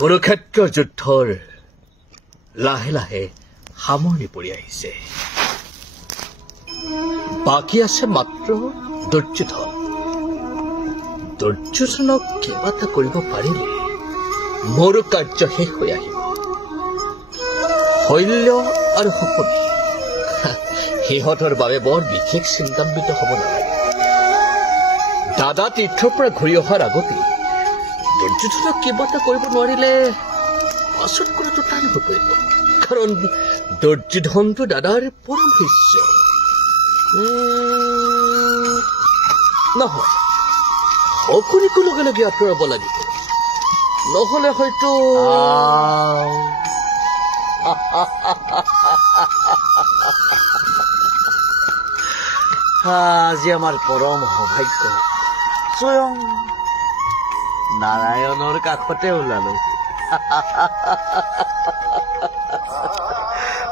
কুৰুক্ষেত্ৰৰ যুদ্ধৰ লাহে লাহে সামৰণি পৰি আহিছে। বাকী আছে মাত্ৰ দুৰ্যোধন। দুৰ্যোধনক কিবা এটা কৰিব পাৰিলে মোৰ কাৰ্য শেষ হৈ আহিব। শৈল্য আৰু সপনি সিহঁতৰ বাবে বৰ বিশেষ চিন্তান্বিত হ'ব নালাগে। দাদা তীৰ্থৰ পৰা ঘূৰি অহাৰ আগতে দুৰ্যোধনক কিবা এটা কৰিব নোৱাৰিলে পাছত কৰাটো টান হৈ পৰিব, কাৰণ দুৰ্যোধনটো দাদাৰ পৰম শিষ্য। নহয়, সকলোকো লগে লগে আঁতৰাব লাগিব, নহলে হয়তো আজি আমাৰ পৰম সৌভাগ্য স্বয়ং নাৰায়ণৰ কাষতে ওলালো।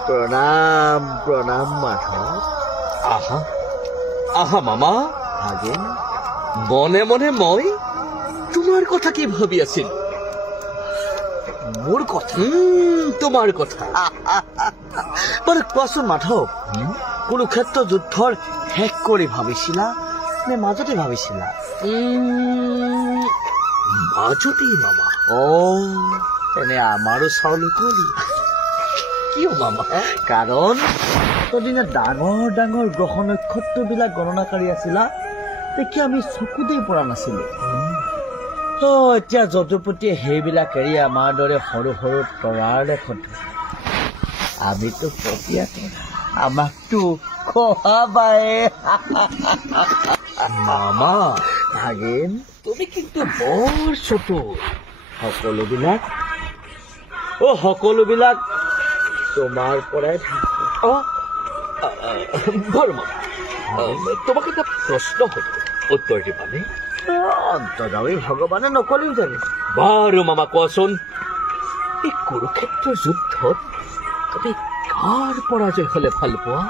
প্ৰণাম প্ৰণাম মাধৱ। আহা আহা মামা। ভাগিন, মনে মনে মই তোমাৰ কথা কি ভাবি আছিল? মোৰ কথা? তোমাৰ কথা। বাৰু কোৱাচোন মাধৱ, কুৰুক্ষেত্ৰ যুদ্ধৰ শেষ কৰি ভাবিছিলা নে মাজতে ভাবিছিলা? মাজতেই মামা। তেনে আমাৰো চাউল কলি। কিয় মামা? কাৰণ তদিনা ডাঙৰ ডাঙৰ গ্ৰহ নক্ষত্ৰবিলাক গণনাকাৰী আছিলা, তেতিয়া আমি চকুতেই পৰা নাছিলো। এতিয়া যদুপতিয়ে সেইবিলাক এৰি আমাৰ দৰে সৰু সৰু তৰাৰ লেখত আমিতো পপীয়া তৰা, আমাকতো খোৱাবাই। মামা ভাগিন, তুমি কিন্তু বৰ চতুৰ। সকলোবিলাক তোমাৰ পৰাই থাকো। বাৰু মামা, তোমাক এটা প্ৰশ্ন হ'ল, উত্তৰ দিবানে? অন্তৰ্যামী ভগৱানে নকলেও জানে। বাৰু মামা কোৱাচোন, এই কুৰুক্ষেত্ৰৰ যুদ্ধত তুমি কাৰ পৰাজয় হলে ভাল পোৱা?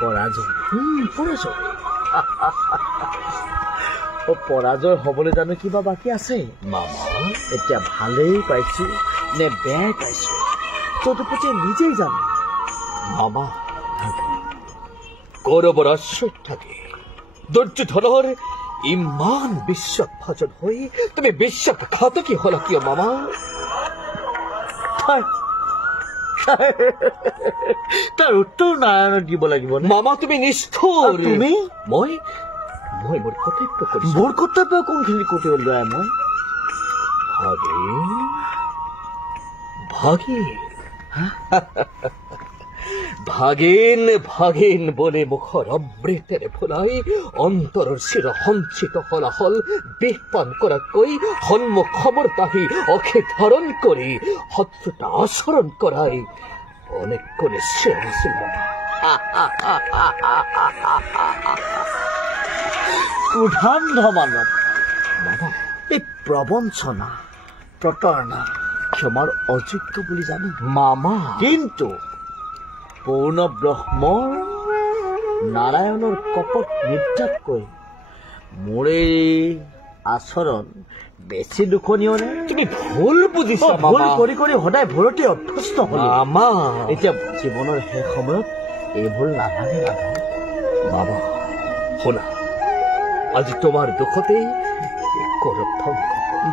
পৰাজয়? পৰাজয়। পৰাজয় হবলৈ জানো কিবা বাকী আছে? মামা এতিয়া ভালেই পাইছো নে বেয়াই পাইছো যদুপতিয়ে নিজেই জানে। মামা কৌৰৱৰ আশ্ৰয়ত থাকে দুৰ্যোধনৰ ইমান বিশ্বাসভাজন হৈ তুমি বিশ্বাসঘাতকী হলা কিয় মামা? তাৰ উত্তৰ নাৰায়ণক দিব লাগিব। মামা তুমি নিষ্ঠুৰ। তুমি? মই মোৰ কৰ্তব্য কৰিছো। মোৰ কৰ্তব্য কোনখিনি কৰিব লোৱা? মই ভাগিন ভাগিন বলে মুখৰ অমৃতেৰে ফুলাই অন্তৰৰ চিৰ সঞ্চিত ফলাফল বিষ পান কৰাকৈ সন্মুখ সমৰ্তাহী অখে ধাৰণ কৰি শত্ৰুতা আচৰণ কৰাই অনেক নিশ্চয় আছিল। ক্ৰোধান্ধ মানৱ এই প্ৰবঞ্চনা প্ৰতাৰণা ক্ষমাৰ অযোগ্য বুলি জানো মামা, কিন্তু পূৰ্ণ ব্ৰহ্মৰ নাৰায়ণৰ কপট নিদ্ৰাতকৈ মোৰ এই আচৰণ বেছি দুখনীয় নে? তুমি ভুল বুজিছা। ভুল কৰি কৰি সদায় ভুলতে অভ্যস্ত হল। মামা এতিয়া জীৱনৰ শেষ সময়ত এই ভুল নাভাঙে নাভাঙে। বাবা শুনা, আজি তোমাৰ দুখতে কৌৰৱ ধ্বংস।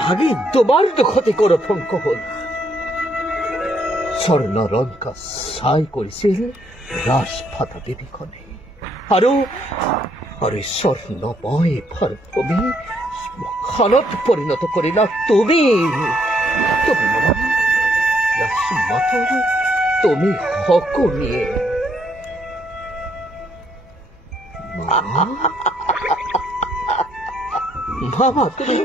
ভাগিন, তোমাৰ দুখতে কৌৰৱ ধ্বংস হল। স্বৰ্ণ ৰংকা চাই কৰিছিল ৰাজফাটা দেৱীখনে, আৰু স্বৰ্ণময় ভাৰতভূমি শ্মশানত পৰিণত কৰিলা তুমি। তুমি সকলোৱে মামা, তুমি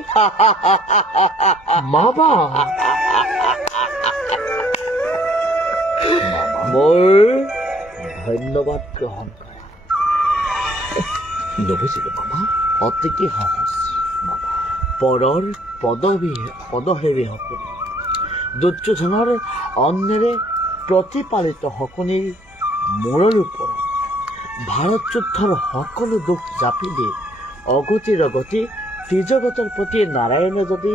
মামা মোৰ ধন্যবাদ গ্ৰহণ কৰা। নবুজিলো মামা। অতিকে সহজ মামা। পৰৰ পদসেৱী সকলে দুৰ্যোধনৰ অন্নেৰে প্ৰতিপালিত শকুনিৰ মূৰৰ ওপৰত ভাৰত যুদ্ধৰ সকলো দুখ জাপি দি অগতিৰ ত্ৰিজগতৰ প্ৰতি নাৰায়ণে যদি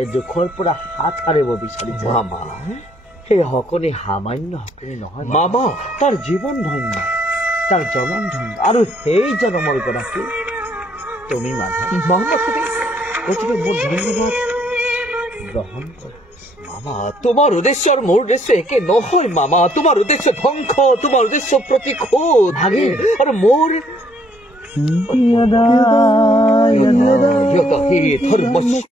এই দুখৰ পৰা হাত সাৰিব বিচাৰিছে মামা সেই সকনি সামান্য সকনি নহয় মামা তাৰ জীৱন ধন্য তাৰ জনম ধন্য আৰু সেই জনমৰ গৰাকী তুমি মাধৱ মামা তুমি গতিকে মোৰ ধন্যবাদ গ্ৰহণ কৰা মামা তোমাৰ উদ্দেশ্য আৰু মোৰ উদ্দেশ্য একে নহয় মামা তোমাৰ উদ্দেশ্য ধ্বংস তোমাৰ উদ্দেশ্য প্ৰতিশোধ ভাগিন। আৰু মোৰ यदा यदा हि धर्मस्य